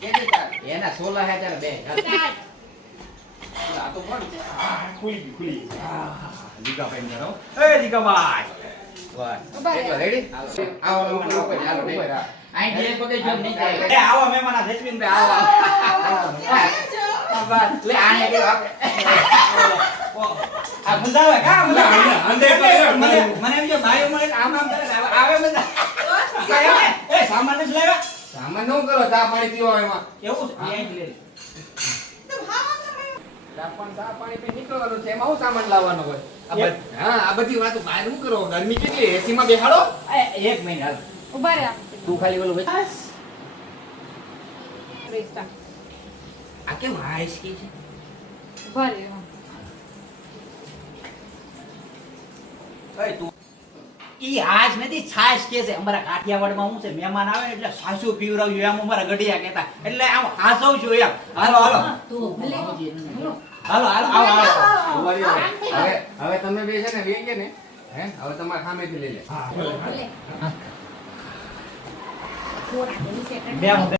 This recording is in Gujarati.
એના 16,000 બે આ તો કોણ ખુલી દીકા ભાઈ કરો એ દીકા ભાઈ રેડી આવો આઈ જે પગે જો નહીં જાય એ આવો મહેમાન આ જસ્મીન ભાઈ આવો લે આને કે આ મજા આવે કા મજા આવે મને એમ જો ભાઈઓ મળે આમ આમ કરે આવે મજા એ સામાન જ લેવા સામાન નો કરો ચા પાણી પીવો એમાં એવું એ લે ચા પાણી પી નીકળવાનું છે એમાં હું સામાન લાવવાનો હોય આ બધી વાતો બહાર શું કરો ગરમી કેટલી એસી માં બેહાડો એક મિનિટ હાલ ઉભા રહ્યા તું ખાલી બોલો ભાઈ રેસ્ટા આ કેમ હાઈસ કે છે ઉભા રહ્યા એ તું ઈ હાઈસ નથી છાશ કે છે અમારા કાઠિયાવાડમાં હું છે મહેમાન આવે એટલે સાસુ પીવરાવ્યું એમ અમારા ગઢિયા કહેતા એટલે આમ હાસવ છું એમ હાલો હાલો હાલો હાલો આવો આવો હવે તમે બે છે ને વેગે ને હે હવે તમારા સામેથી લઈ લે બે